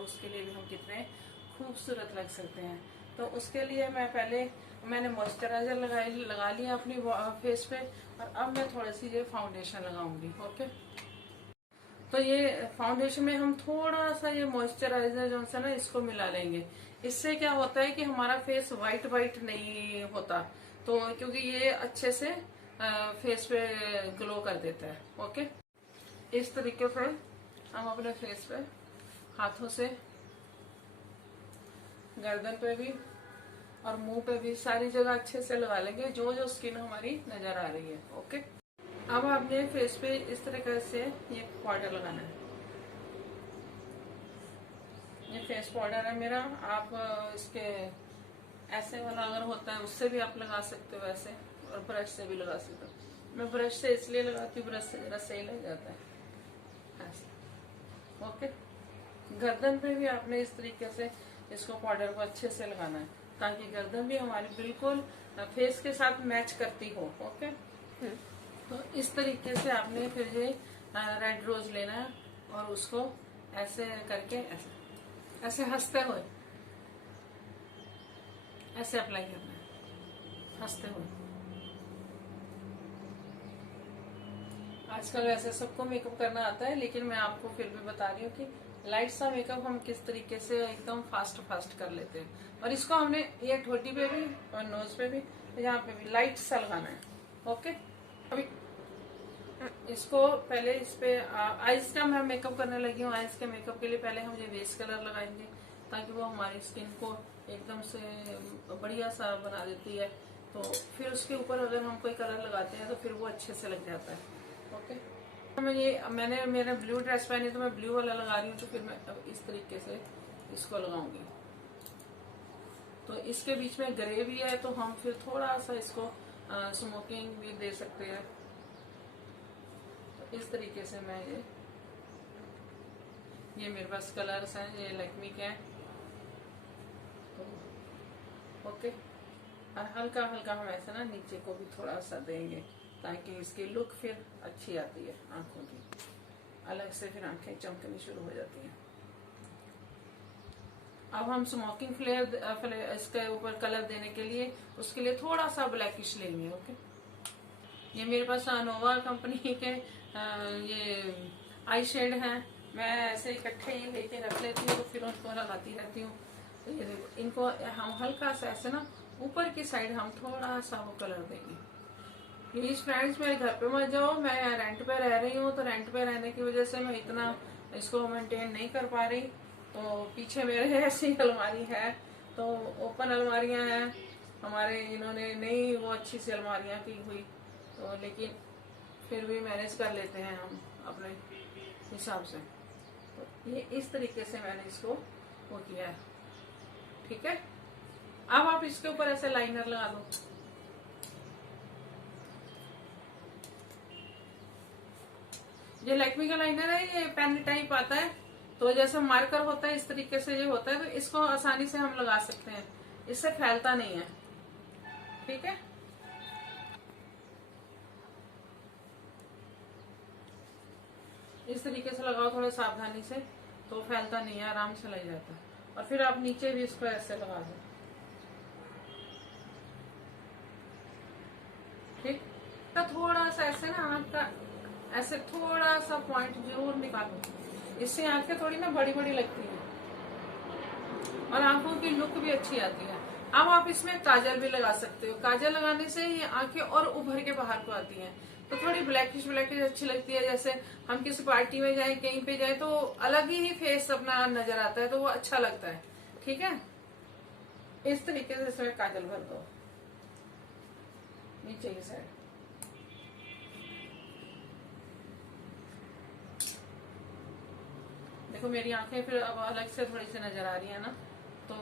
और उसके लिए भी हम कितने खूबसूरत लग सकते हैं। तो उसके लिए मैंने मॉइस्चराइजर लगा लिया अपनी फेस पे, और अब मैं थोड़ी सी ये फाउंडेशन लगाऊंगी। ओके, तो ये फाउंडेशन में हम थोड़ा सा ये मॉइस्चराइजर जो है ना इसको मिला लेंगे। इससे क्या होता है कि हमारा फेस वाइट वाइट नहीं होता, तो क्योंकि ये अच्छे से फेस पे ग्लो कर देता है। ओके, इस तरीके से हम अपने फेस पे हाथों से गर्दन पे भी और मुंह पे भी सारी जगह अच्छे से लगा लेंगे, जो जो स्किन हमारी नजर आ रही है। ओके, अब आपने फेस पे इस तरीके से ये पाउडर लगाना है। ये फेस पाउडर है मेरा। आप इसके ऐसे वाला अगर होता है उससे भी आप लगा सकते हो ऐसे, और ब्रश से भी लगा सकते हो। मैं ब्रश से इसलिए लगाती हूँ, ब्रश से जरा सही लग जाता है ऐसे। ओके, गर्दन पे भी आपने इस तरीके से इसको पाउडर को अच्छे से लगाना है, ताकि गर्दन भी हमारी बिल्कुल फेस के साथ मैच करती हो। ओके, तो इस तरीके से आपने फिर ये रेड रोज लेना है और उसको ऐसे करके ऐसे ऐसे हंसते हुए ऐसे अप्लाई करना है, हंसते हुए। आजकल वैसे सबको मेकअप करना आता है, लेकिन मैं आपको फिर भी बता रही हूँ कि लाइट सा मेकअप हम किस तरीके से एकदम फास्ट फास्ट कर लेते हैं। और इसको हमने ये ठोटी पे भी और नोज पे भी, यहाँ पे भी लाइट सा लगाना है। ओके, अभी इसको पहले इस पे आईज का मैं मेकअप करने लगी हूँ। आईज के मेकअप के लिए पहले हम ये बेस कलर लगाएंगे, ताकि वो हमारी स्किन को एकदम से बढ़िया सा बना देती है। तो फिर उसके ऊपर अगर हम कोई कलर लगाते हैं तो फिर वो अच्छे से लग जाता है। ओके, तो मैंने ब्लू ड्रेस पहनी, तो मैं ब्लू वाला लगा रही हूँ। तो फिर मैं अब इस तरीके से इसको लगाऊंगी। तो इसके बीच में ग्रे भी है, तो हम फिर थोड़ा सा इसको स्मोकिंग भी दे सकते हैं। इस तरीके से मैं ये मेरे पास कलर्स हैं, ये लैक्मी के हैं। ओके, और हल्का हल्का हम ऐसा ना नीचे को भी थोड़ा सा देंगे, ताकि इसकी लुक फिर अच्छी आती है आंखों की, अलग से फिर आंखें चमकनी शुरू हो जाती हैं। अब हम स्मोकिंग फ्लेयर इसके ऊपर कलर देने के लिए उसके लिए थोड़ा सा ब्लैकिश लेंगे। ओके, ये मेरे पास अनोवा कंपनी के ये आई शेड हैं। मैं ऐसे इकट्ठे ही लेके रख लेती हूँ, तो फिर उनको लगाती रहती हूँ। तो ये देखो, इनको हम हल्का सा ऐसे ना ऊपर की साइड हम थोड़ा सा वो कलर देंगे। प्लीज फ्रेंड्स, मेरे घर पे मत जाओ, मैं रेंट पे रह रही हूँ, तो रेंट पे रहने की वजह से मैं इतना इसको मेंटेन नहीं कर पा रही। तो पीछे मेरे ऐसी अलमारी है, तो ओपन अलमारियां हैं हमारे, इन्होंने नहीं वो अच्छी सी अलमारियां की हुई, तो लेकिन फिर भी मैनेज कर लेते हैं हम अपने हिसाब से। तो ये इस तरीके से मैंने इसको वो किया है। ठीक है, अब आप इसके ऊपर ऐसे लाइनर लगा दो। ये लैक्मी का लाइनर है, ये पेन टाइप आता है, तो जैसे मार्कर होता है इस तरीके से ये होता है, तो इसको आसानी से हम लगा सकते हैं, इससे फैलता नहीं है। ठीक है, इस तरीके से लगाओ थोड़ा सावधानी से, तो फैलता नहीं है, आराम से लग जाता है। और फिर आप नीचे भी इसको ऐसे लगा दो। ठीक, तो थोड़ा सा ऐसे ना आंख का ऐसे थोड़ा सा पॉइंट जरूर निकालो, इससे आंखें थोड़ी ना बड़ी बड़ी लगती हैं और आंखों की लुक भी अच्छी आती है। अब आप इसमें काजल भी लगा सकते हो। काजल लगाने से ये आंखें और उभर के बाहर को आती हैं, तो थोड़ी ब्लैकिश ब्लैकिश अच्छी लगती है। जैसे हम किसी पार्टी में जाए, कहीं पे जाए, तो अलग ही फेस अपना नजर आता है, तो वो अच्छा लगता है। ठीक है, इस तरीके से इसमें काजल भर दो नीचे की साइड। देखो मेरी आंखें फिर अब अलग से थोड़ी सी नजर आ रही है ना, तो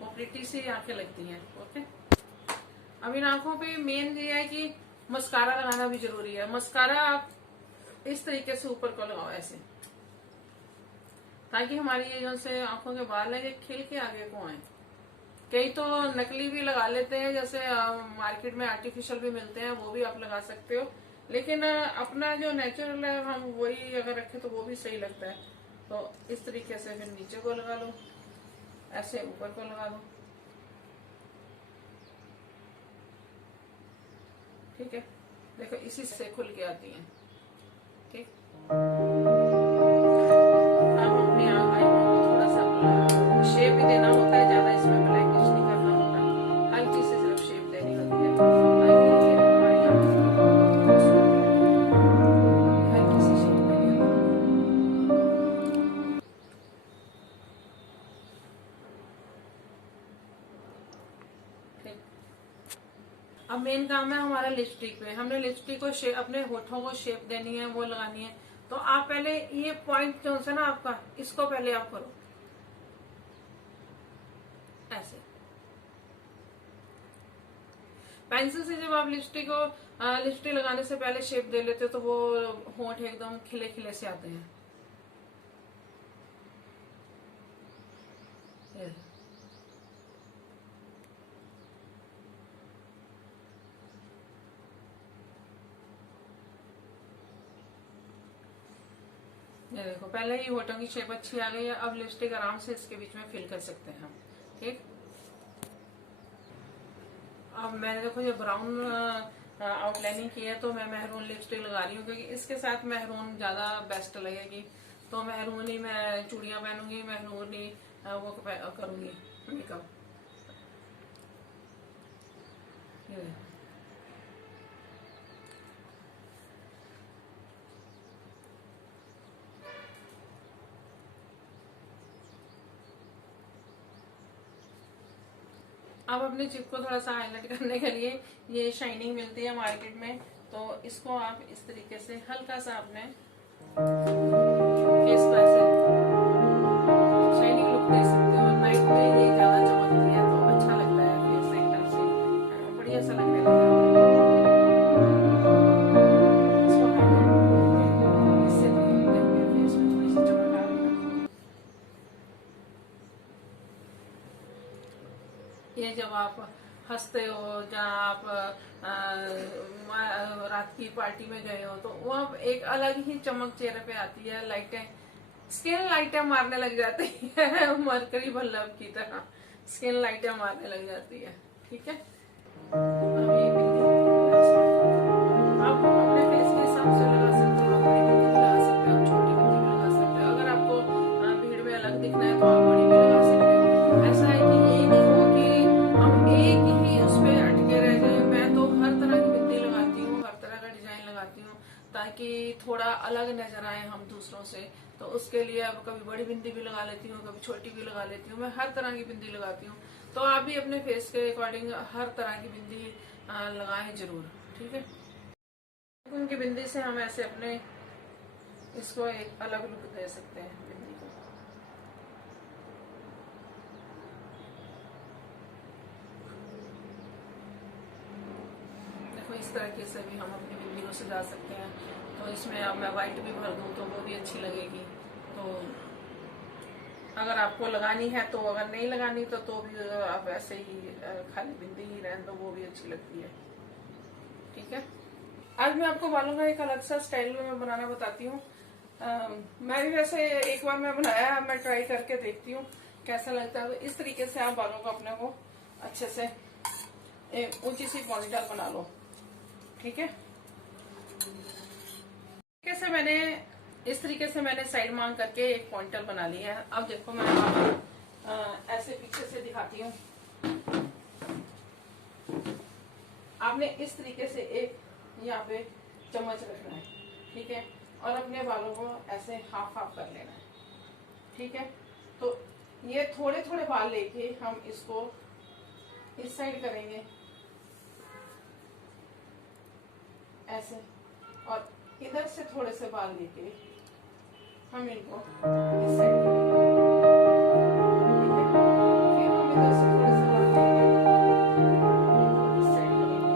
वो प्रिटी सी आंखें लगती हैं। ओके, अब इन आंखों पे मेन ये है कि मस्कारा लगाना भी जरूरी है। मस्कारा आप इस तरीके से ऊपर को लगाओ ऐसे, ताकि हमारी ये जो से आंखों के बाल है ये खिल के आगे को आए। कई तो नकली भी लगा लेते हैं, जैसे मार्केट में आर्टिफिशियल भी मिलते हैं, वो भी आप लगा सकते हो। लेकिन अपना जो नेचुरल है हम वही अगर रखें तो वो भी सही लगता है। तो इस तरीके से फिर नीचे को लगा लो, ऐसे ऊपर को लगा दो। ठीक है, देखो इसी से खुल के आती हैं। ठीक, अब अपने आईब्रो को थोड़ा सा शेप भी देना होता है, ज्यादा इसमें ब्लैकिश नहीं करना होता, हल्की से सिर्फ शेप देनी होती है ताकि हमारी हल्की सी शेप देनी होती है। अब मेन काम है हमारा लिपस्टिक पे। हमने लिपस्टिक को शेप, अपने होठों को शेप देनी है, वो लगानी है। तो आप पहले ये पॉइंट जो है ना आपका, इसको पहले आप करो ऐसे। पेंसिल से जब आप लिपस्टिक लगाने से पहले शेप दे लेते हो तो वो होठ एकदम खिले खिले से आते हैं। ये देखो पहले ही होठों की शेप अच्छी आ गई है। अब लिपस्टिक आराम से इसके बीच में फिल कर सकते हैं हम। ठीक, अब मैंने देखो ये ब्राउन आउटलाइनिंग की है तो मैं मेहरून लिपस्टिक लगा रही हूँ क्योंकि इसके साथ मेहरून ज्यादा बेस्ट लगेगी। तो मेहरून ही मैं चूड़ियां पहनूंगी, मेहरून ही वो करूंगी मेकअप। अब अपने चिप को थोड़ा सा हाईलाइट करने के लिए ये शाइनिंग मिलती है मार्केट में, तो इसको आप इस तरीके से हल्का सा अपने फेस पर ऐसे शाइनिंग लुक दे सकते हो। नाइट में ये ज्यादा चमकती है तो अच्छा लगता है, फेस एकदम से बढ़िया सा लगने लगता है। इसको हाईलाइट इससे फेस में थोड़ी सी चमक आ रही है। ये जब आप हंसते हो, जहाँ आप रात की पार्टी में गए हो तो वह एक अलग ही चमक चेहरे पे आती है। लाइटें, स्किन लाइटें मारने लग जाती है मरकरी बल्लभ की तरह स्किन लाइटें मारने लग जाती है। ठीक है, अब ये बिंदी आप अपने फेस के हिसाब से लगा सकते हो। आप बड़ी बिंदी भी लगा सकते हो, आप छोटी बिंदी भी लगा सकते हो। अगर आपको भीड़ में अलग दिखना है तो आप बड़ी भी लगा सकते हो। ऐसा है कि ये नहीं हो कि हम एक ही उस पर अटके रह जाए। मैं तो हर तरह की बिंदी लगाती हूँ, हर तरह का डिजाइन लगाती हूँ ताकि थोड़ा अलग नजर आए हम दूसरों से। तो उसके लिए अब कभी बड़ी बिंदी भी लगा लेती हूँ, कभी छोटी भी लगा लेती हूँ। मैं हर तरह की बिंदी लगाती हूँ। तो आप भी अपने फेस के अकॉर्डिंग हर तरह की बिंदी लगाएं जरूर। ठीक है, उनकी बिंदी से हम ऐसे अपने इसको एक अलग लुक दे सकते हैं बिंदी को। देखो इस तरीके से भी हम अपनी बिंदी को सजा सकते हैं। तो इसमें अब मैं व्हाइट भी भर दूं तो वो भी अच्छी लगेगी। तो अगर आपको लगानी है तो, अगर नहीं लगानी तो भी आप ऐसे ही खाली बिंदी ही रहने तो वो भी अच्छी लगती है। ठीक है, आज मैं आपको बालों का एक अलग सा स्टाइल में बनाना बताती हूँ। मैं भी वैसे एक बार मैं बनाया, मैं ट्राई करके देखती हूँ कैसा लगता है। तो इस तरीके से आप बालों को अपने को अच्छे से ऊंची सी पॉनीटेल बना लो। ठीक है, कैसे मैंने इस तरीके से मैंने साइड मांग करके एक पॉइंटर बना लिया है। अब देखो मैं आपको ऐसे पीछे से दिखाती हूँ। आपने इस तरीके से एक यहाँ पे चम्मच रखना है। ठीक है, और अपने बालों को ऐसे हाफ हाफ कर लेना है। ठीक है, तो ये थोड़े थोड़े बाल लेके हम इसको इस साइड करेंगे ऐसे, और इधर से थोड़े से बाल लेके हम इनको इस साइड करेंगे। ठीक है, फिर हम इधर से थोड़े से बाल लेके इनको इस साइड करेंगे।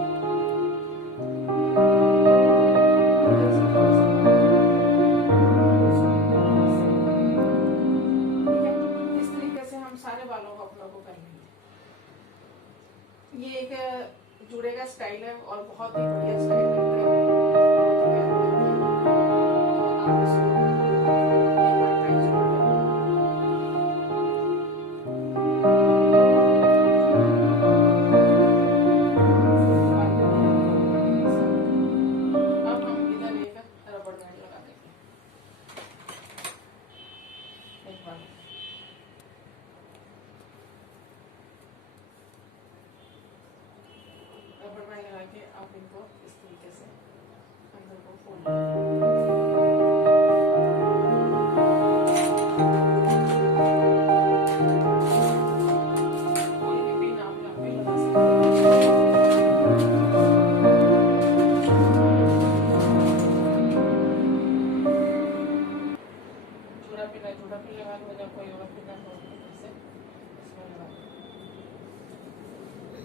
इधर से थोड़े से बाल, ठीक है। इस तरीके से हम सारे बालों को अपनों को कर लेंगे। ये एक जुड़े का स्टाइल है और बहुत ही बढ़िया स्टाइल है। आप इसको एक बार ट्राई जरूर आप इनको इस तरीके से अंदर को फोल्ड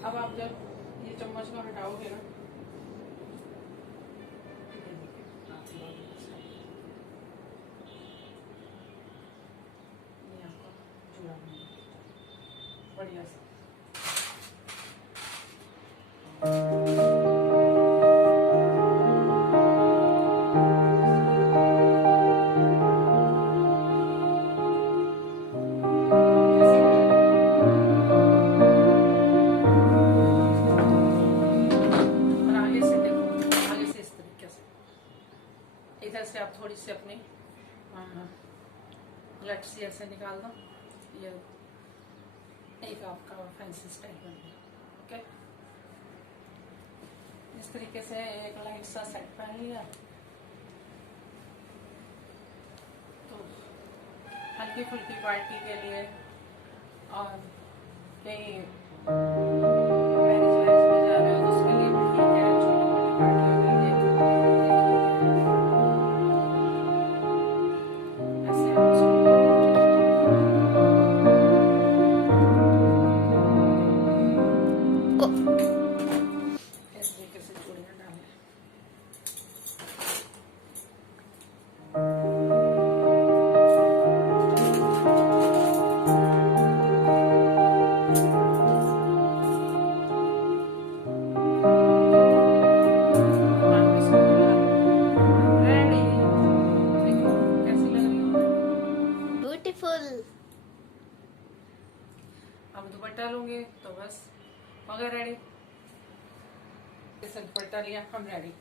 अब आप जब ये चम्मच को हटाओगे ना, ये आपका चूड़ा बढ़िया सा। इधर से आप थोड़ी सी अपनी लट सी ऐसे निकाल दो, ये एक आपका फैंसी स्टाइल बन गया। ओके, इस तरीके से एक लाइट सा सेट पहन लिया, तो हल्की फुल्की पार्टी के लिए और कहीं अब दुपट्टा लूंगी तो बस हो गया रेडी। जैसे दुपट्टा लिया हम रेडी।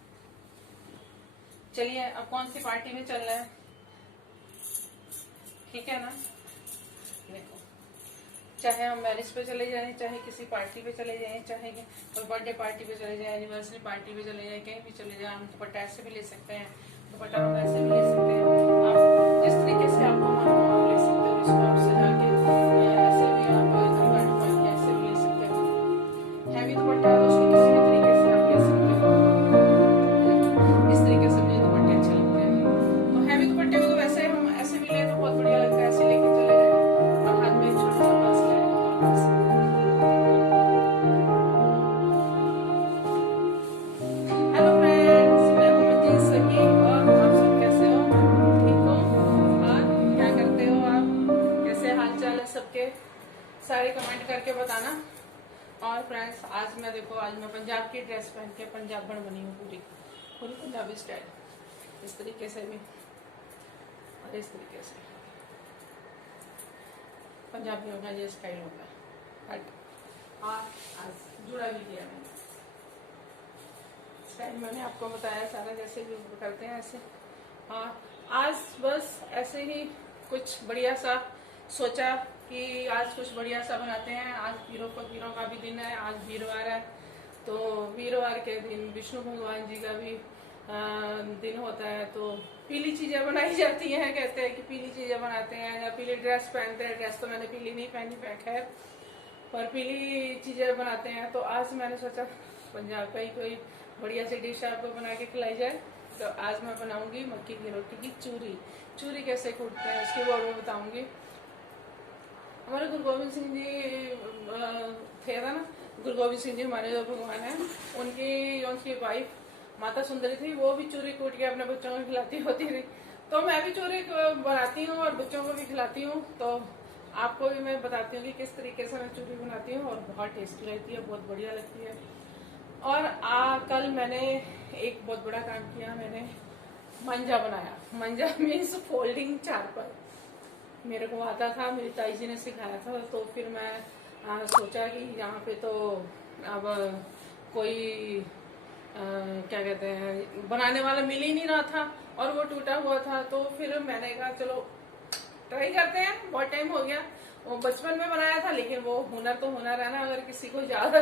चलिए अब कौन सी पार्टी में चल रहा है, ठीक है ना। देखो, चाहे हम मैरिज पे चले जाएं, चाहे किसी पार्टी पे चले जाएं, चाहे कोई बर्थडे पार्टी पे चले जाएं, एनिवर्सरी पार्टी पे चले जाएं, कहीं भी चले जाएं, हम दुपट्टा ऐसे भी ले सकते हैं, दुपट्टा हम ऐसे भी ले सकते हैं। आप जिस तरीके से आपको मन हो आप ले सकते हो, इसको आप सजा के ऐसे भी आप ऐसे भी ले सकते हो। हैवी दुपट्टा है तो उसको किसी भी तरीके से आप ले सकते हो, इस तरीके से मुझे दुपट्टे अच्छे लगते हैं। तो हैवी दुपट्टे को तो वैसे हम ऐसे भी ले तो बहुत बढ़िया लगता है, ऐसे लेके चले गए और हाथ में छोटा सा पर्स ले और बस। हेलो फ्रेंड्स, मैं हूं मंजीत सही और आप सब कैसे हो, ठीक हो और क्या करते हो आप, कैसे हाल चाल है सबके, सारे कमेंट करके बताना। और फ्रेंड्स आज मैं देखो, आज मैं पंजाब की ड्रेस पहन के पंजाबन बनी हूँ, पूरी पूरी पंजाबी स्टाइल, इस तरीके से भी और इस तरीके से पंजाबियों का ये स्टाइल होता है हट। और आज जुड़ा भी किया मैंने, स्टाइल मैंने आपको बताया सारा, जैसे भी करते हैं ऐसे। और आज बस ऐसे ही कुछ बढ़िया सा सोचा कि आज कुछ बढ़िया सा बनाते हैं। आज पीरों का भी दिन है, आज वीरवार है, तो वीरवार के दिन विष्णु भगवान जी का भी दिन होता है, तो पीली चीजें बनाई जाती हैं। कहते हैं कि पीली चीजें बनाते हैं या पीली ड्रेस पहनते हैं। ड्रेस तो मैंने पीली नहीं पहनी खैर, पर पीली चीजें बनाते हैं। तो आज मैंने सोचा पंजाब का ही कोई बढ़िया सी डिश आपको बना के खिलाई जाए। तो आज मैं बनाऊंगी मक्की की रोटी की चूरी। चूरी कैसे कूटते हैं उसकी वो मैं बताऊंगी। हमारे गुरु गोविंद सिंह जी थे ना, गुरु गोविंद सिंह जी हमारे जो भगवान है, उनकी वाइफ माता सुंदरी थी, वो भी चूरी कूट के अपने बच्चों को खिलाती होती थी। तो मैं भी चूरी बनाती हूँ और बच्चों को भी खिलाती हूँ। तो आपको भी मैं बताती हूँ कि किस तरीके से मैं चूरी बनाती हूँ, और बहुत टेस्टी रहती है, बहुत बढ़िया लगती है। और कल मैंने एक बहुत बड़ा काम किया, मैंने मंजा बनाया। मंजा मीन्स फोल्डिंग चारपाई। मेरे को आता था, मेरी ताई जी ने सिखाया था। तो फिर मैं सोचा कि यहाँ पे तो अब कोई क्या कहते हैं बनाने वाला मिल ही नहीं रहा था, और वो टूटा हुआ था। तो फिर मैंने कहा चलो ट्राई करते हैं, बहुत टाइम हो गया वो बचपन में बनाया था, लेकिन वो हुनर तो हुनर है ना, अगर किसी को ज्यादा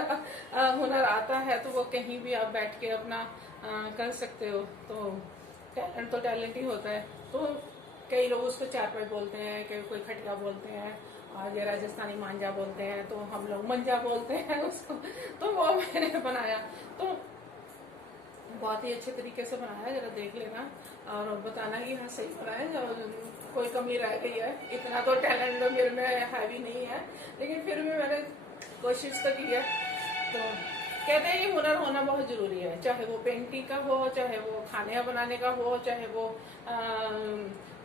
हुनर आता है तो वो कहीं भी आप बैठ के अपना कर सकते हो। तो टैलेंट तो टैलेंट ही होता है। तो कई लोग उसको चारपाई बोलते हैं, कोई खटिया बोलते हैं, और ये राजस्थानी मांझा बोलते हैं, तो हम लोग मंजा बोलते हैं उसको। तो वो मैंने बनाया, तो बहुत ही अच्छे तरीके से बनाया, जरा देख लेना और बताना कि हाँ सही बनाया, कोई कमी रह गई है। इतना तो टैलेंट तो मेरे में हैवी नहीं है, लेकिन फिर भी मैंने कोशिश तो की है। तो कहते हैं कि हुनर होना बहुत जरूरी है, चाहे वो पेंटिंग का हो, चाहे वो खाने बनाने का हो, चाहे वो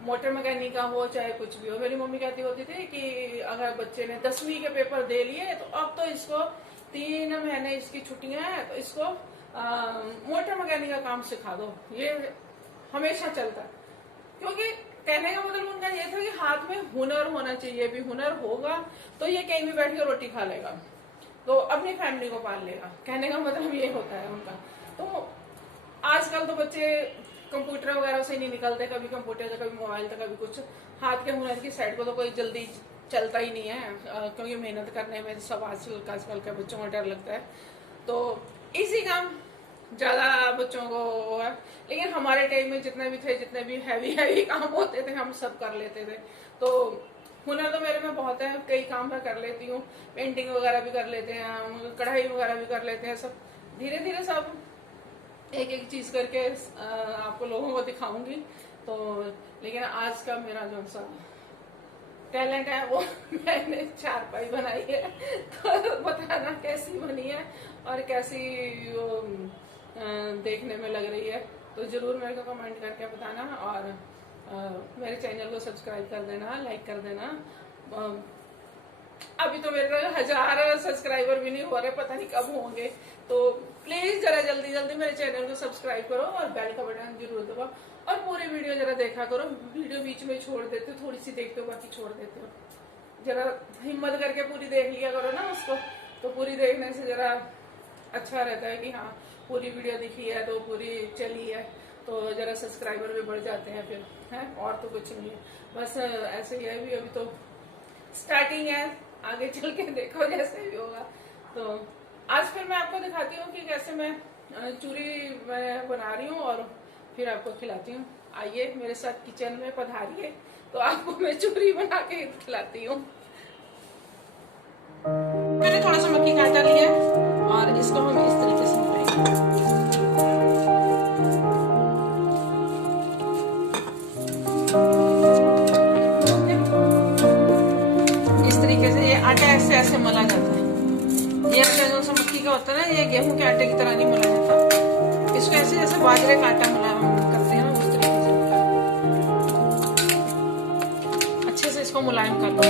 मोटर मैकेनिक का हो, चाहे कुछ भी हो। मेरी मम्मी कहती होती थी कि अगर बच्चे ने 10वीं के पेपर दे लिए तो अब तो इसको 3 महीने इसकी छुट्टियां हैं, तो इसको मोटर मैकेनिक का काम सिखा दो। ये हमेशा चलता, क्योंकि कहने का मतलब उनका ये था कि हाथ में हुनर होना चाहिए। भी हुनर होगा तो ये कहीं भी बैठ के रोटी खा लेगा, तो अपनी फैमिली को पाल लेगा। कहने का मतलब ये होता है उनका। तो आजकल तो बच्चे कंप्यूटर वगैरह से नहीं निकलते, कभी कंप्यूटर से, कभी मोबाइल से, कभी कुछ। हाथ के हुनर की साइड को तो कोई जल्दी चलता ही नहीं है, क्योंकि मेहनत करने में सब आजकल के बच्चों को डर लगता है। तो इसी काम ज्यादा बच्चों को है, लेकिन हमारे टाइम में जितने भी थे, जितने भी हैवी काम होते थे, हम सब कर लेते थे। तो हुनर तो मेरे में बहुत है, कई काम मैं कर लेती हूँ, पेंटिंग वगैरह भी कर लेते हैं, कढ़ाई वगैरह भी कर लेते हैं। सब धीरे धीरे सब एक एक चीज करके आपको लोगों को दिखाऊंगी। तो लेकिन आज का मेरा जो सा टैलेंट है वो मैंने चारपाई बनाई है, तो बताना कैसी बनी है और कैसी देखने में लग रही है, तो जरूर मेरे को कमेंट करके बताना। और मेरे चैनल को सब्सक्राइब कर देना, लाइक कर देना। अभी तो मेरे 1000 सब्सक्राइबर भी नहीं हो रहे, पता नहीं कब होंगे। तो प्लीज जरा जल्दी जल्दी मेरे चैनल को सब्सक्राइब करो और बेल का बटन जरूर दबाओ, और पूरी वीडियो जरा देखा करो। वीडियो बीच में छोड़ देते हो, थोड़ी सी देखते हो, बाकी छोड़ देते हो। जरा हिम्मत करके पूरी देख लिया करो ना उसको, तो पूरी देखने से जरा अच्छा रहता है कि हाँ पूरी वीडियो दिखी है तो पूरी चली है, तो जरा सब्सक्राइबर भी बढ़ जाते हैं फिर, है और तो कुछ नहीं है। बस ऐसे ही है, अभी तो स्टार्टिंग है, आगे चल के देखो जैसे भी होगा। तो आज फिर मैं आपको दिखाती हूँ कि कैसे मैं चूरी मैं बना रही हूँ, और फिर आपको खिलाती हूँ। आइए मेरे साथ किचन में पधारिए, तो आपको मैं चूरी बना के खिलाती हूँ। मैंने थोड़ा सा मक्की का आटा लिया और इसको हम इस तरीके से मिलाएंगे। इस तरीके से ये आटा ऐसे ऐसे मला जाता है। ये आटा जो सा मक्की का होता है ना, ये गेहूं के आटे की तरह नहीं मला जाता। इसको ऐसे जैसे बाजरे का आटा मला करते हैं ना, उस तरीके से अच्छे से इसको मुलायम कर लो,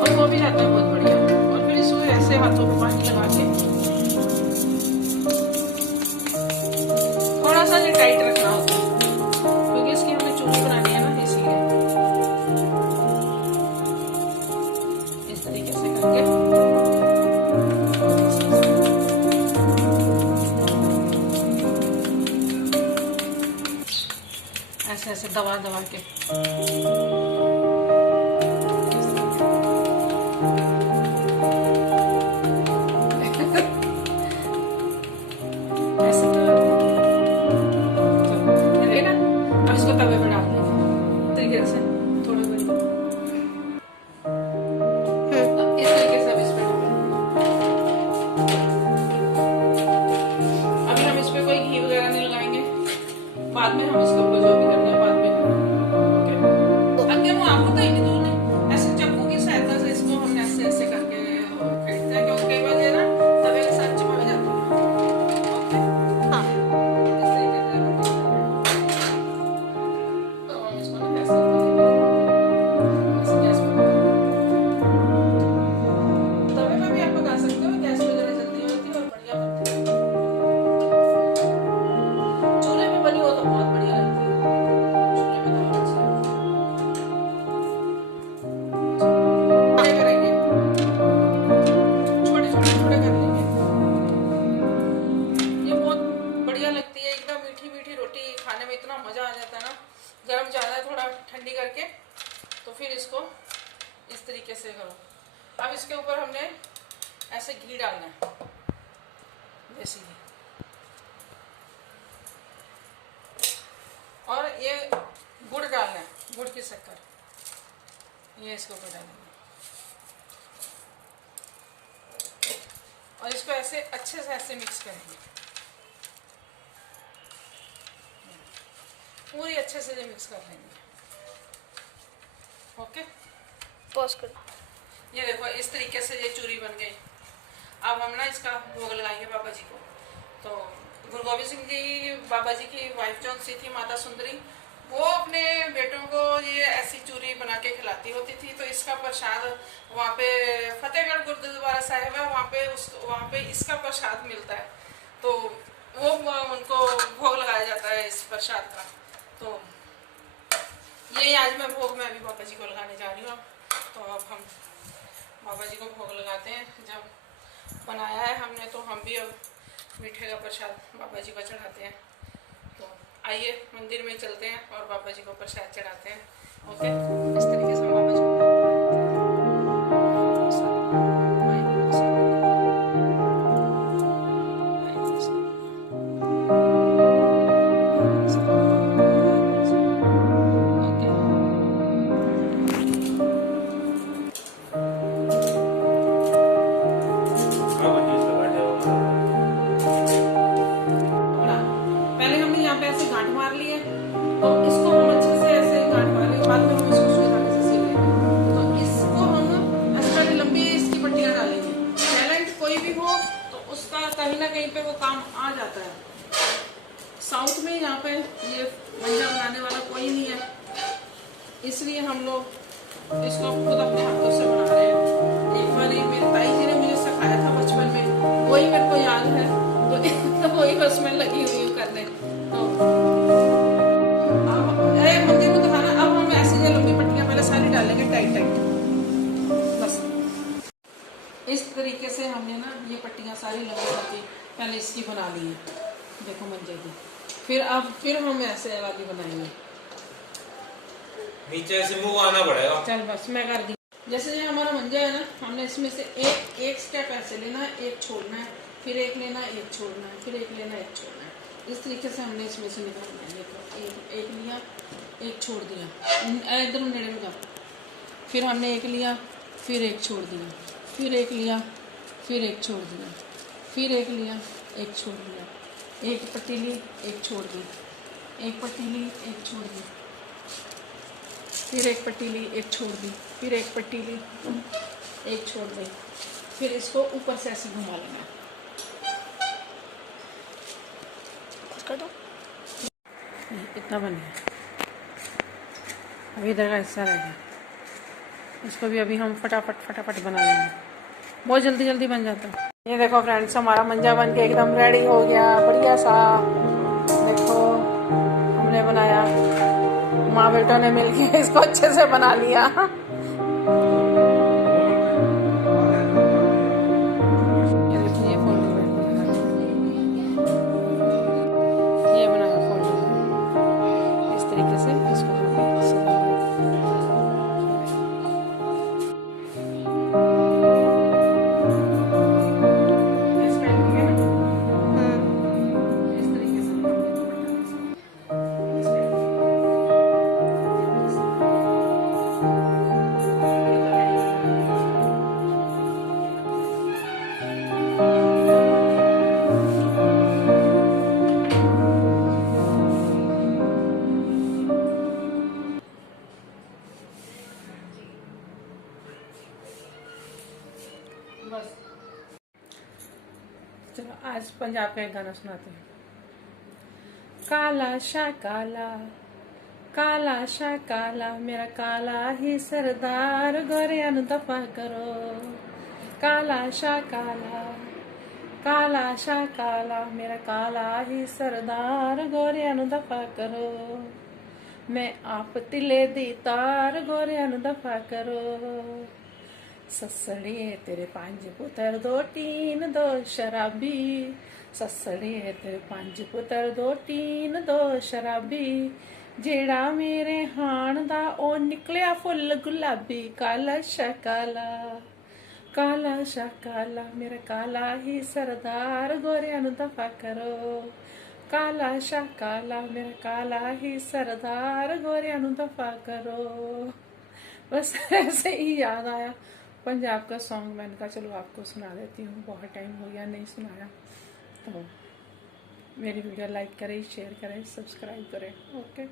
और वो भी जाता है बहुत बढ़िया। और फिर इसको ऐसे हाथों में पानी लगा के थोड़ा सा टाइट रखना होता है, क्योंकि इसकी हमें चूरी बनानी है ना, इसीलिए इस तरीके से करके ऐसे ऐसे दबा दबा के तवे पर डाल दें तरीके से थोड़ा इस तरीके से। अब इस पे अभी हम इस पे कोई घी वगैरह नहीं लगाएंगे, बाद में हम इसके ऊपर जो भी करना है बाद में करेंगे। अगर वो आपको कहीं नहीं दूर ऐसे चक्कू की सहायता से इसको हम ऐसे ऐसे करके फेंटते हैं, क्योंकि कई बार ना तवे के साथ चिपक जाता है। गरम ज़्यादा है, थोड़ा ठंडी करके तो फिर इसको इस तरीके से करो। अब इसके ऊपर हमने ऐसे घी डालना है, जैसे ये, और ये गुड़ डालना है, गुड़ की शक्कर, ये इसके ऊपर डालेंगे और इसको ऐसे अच्छे से ऐसे मिक्स करेंगे, पूरी अच्छे से मिक्स कर लेंगे। ओके, पॉज कर। ये देखो इस तरीके से ये चूरी बन गई। अब हम ना इसका भोग लगाएंगे बाबा जी को। तो गुरु गोबिंद सिंह जी बाबा जी की वाइफ जो सी थी माता सुंदरी, वो अपने बेटों को ये ऐसी चूरी बना के खिलाती होती थी। तो इसका प्रसाद वहाँ पे फतेहगढ़ गुरुद्वारा साहिब है, वहाँ पे इसका प्रसाद मिलता है। तो वो उनको भोग लगाया जाता है इस प्रसाद का। तो यही आज मैं भोग में अभी बाबा जी को लगाने जा रही हूँ। तो अब हम बाबा जी को भोग लगाते हैं। जब बनाया है हमने तो हम भी अब मीठे का प्रसाद बाबा जी को चढ़ाते हैं। तो आइए मंदिर में चलते हैं और बाबा जी को प्रसाद चढ़ाते हैं। ओके, इस तरीके से हम बाबा जी को कहीं ना कहीं पे वो काम आ जाता है। साउथ में यहाँ पे ये मंजा बनाने वाला कोई नहीं है, इसलिए हम लोग इसको खुद अपने हाथों से बना रहे हैं। एक बार मेरी ताई जी ने मुझे सिखाया था बचपन में, वही मेरे को याद है। तो वही बस मैं लगी हुई हूँ करने। तो अरे मंदिर को दिखाना। अब हम ऐसे जो लंबी पट्टियां पहले सारी डालेंगे टाइट टाइट, बस इस तरीके से हमने ना ये पट्टियां सारी लंबी लंबी पहले इसकी बना ली है, देखो मंजे की। फिर हम ऐसे वाली बनाएंगे, नीचे से मुंह आना पड़ेगा। चल बस मैं कर दी। जैसे ये हमारा मंजा है ना, हमने इसमें से एक स्टेप ऐसे लेना है, एक छोड़ना है, फिर एक लेना है, एक छोड़ना है, फिर एक लेना है, एक छोड़ना है। इस तरीके से हमने इसमें से निकालना है। देखो एक लिया, एक छोड़ दिया, इधर नेड़े में। फिर हमने एक लिया, फिर एक छोड़ दिया, फिर एक लिया, फिर एक छोड़ दिया, फिर एक लिया, एक छोड़ दिया, एक पट्टी ली, एक छोड़ दी, एक पट्टी ली, एक छोड़ दी, फिर एक पट्टी ली, एक छोड़ दी, फिर एक पट्टी ली, एक छोड़ दी। फिर इसको ऊपर से ऐसे घुमा लेना। कर दो। इतना बन गया। अभी इधर का हिस्सा रह गया, इसको भी अभी हम फटाफट बना लेंगे। बहुत जल्दी जल्दी बन जाता है। ये देखो फ्रेंड्स, हमारा मंजा बन के एकदम रेडी हो गया, बढ़िया सा। देखो हमने बनाया, माँ बेटों ने मिलके इसको अच्छे से बना लिया। ये देखिए, ये बनाया फोल्डिंग, इस तरीके से इसको बस। चलो आज पंजाब का एक गाना सुनाते हैं। काला शाह काला, काला शाह काला, मेरा काला ही सरदार, गोरिया नु दफा करो। काला शाह काला, काला शाह काला, मेरा काला ही सरदार, गोरिया नु दफा करो। मैं आप तिले दी तार, गोरिया नु दफा करो। ससड़िए तेरे 5 पुत्र 2 टीन 2 शराबी, ससड़िए तेरे 5 पुत्र 2 टीन 2 शराबी, जेड़ा मेरे हाण दा ओ निकलिया फुੱਲ गुलाबी काला शकाला काला शकाला मेरा काला ही सरदार गोरिया नु दफा करो काला शकाला मेरा काला ही सरदार गोरिया नु दफा करो। बस ऐसे ही याद आया पंजाब का सॉन्ग, मैंने कहा चलो आपको सुना देती हूँ, बहुत टाइम हो गया नहीं सुनाया। तो मेरी वीडियो लाइक करें, शेयर करें, सब्सक्राइब करें। ओके।